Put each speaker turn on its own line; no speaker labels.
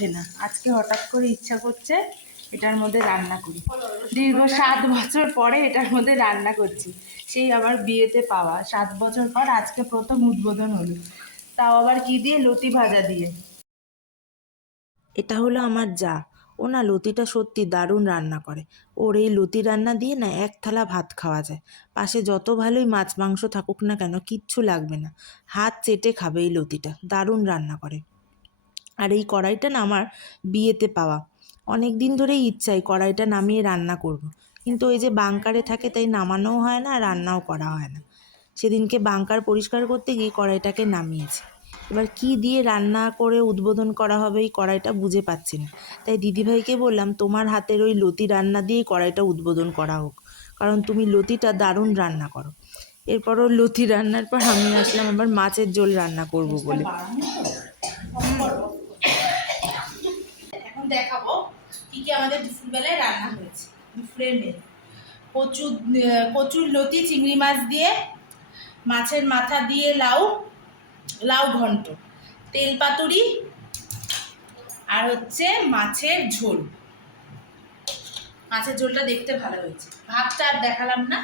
ওঠে না। আজকে হঠাৎ করে ইচ্ছা করছে এটার মধ্যে রান্না করি। দীর্ঘ সাত বছর পরে এটার মধ্যে রান্না করছি। সেই আবার বিয়েতে পাওয়া। সাত বছর পর আজকে প্রথম উদ্বোধন হলো। তাও আবার কি দিয়ে? লতি ভাজা দিয়ে। এটা হলো আমার যা। ও না লতিটা সত্যি দারুণ রান্না করে। ওর এই লতি রান্না দিয়ে না এক থালা ভাত খাওয়া যায়। পাশে যত ভালোই মাছ মাংস থাকুক না কেন, কিচ্ছু লাগবে না। হাত চেটে খাবে এই লতিটা। দারুণ রান্না করে। আর এই কড়াইটা না আমার বিয়েতে পাওয়া। অনেক দিন ধরেই ইচ্ছা এই কড়াইটা নামিয়ে রান্না করব। কিন্তু ওই যে বাংকারে থাকে তাই নামানোও হয় না রান্নাও করা হয় না। সেদিনকে বাংকার পরিষ্কার করতে গিয়ে কড়াইটাকে নামিয়েছে। এবার কি দিয়ে রান্না করে উদ্বোধন করা হবে এই কড়াইটা বুঝে পাচ্ছি না। তাই দিদিভাইকে বললাম, তোমার হাতের ওই লতি রান্না দিয়েই কড়াইটা উদ্বোধন করা হোক। কারণ তুমি লতিটা দারুণ রান্না করো। এরপরও লতি রান্নার পর আমি আসলাম আবার মাছের ঝোল রান্না করব বলে। দেখাবো কি কি আমাদের দুপুরবেলায় রান্না হয়েছে দুপুরের মেনু আহ, কচুর লতি চিংড়ি মাছ দিয়ে মাছের মাথা দিয়ে লাউ লাউ ঘন্ট তেল পাতুরি আর হচ্ছে মাছের ঝোল। মাছের ঝোলটা দেখতে ভালো হয়েছে। ভাতটা আর দেখালাম না।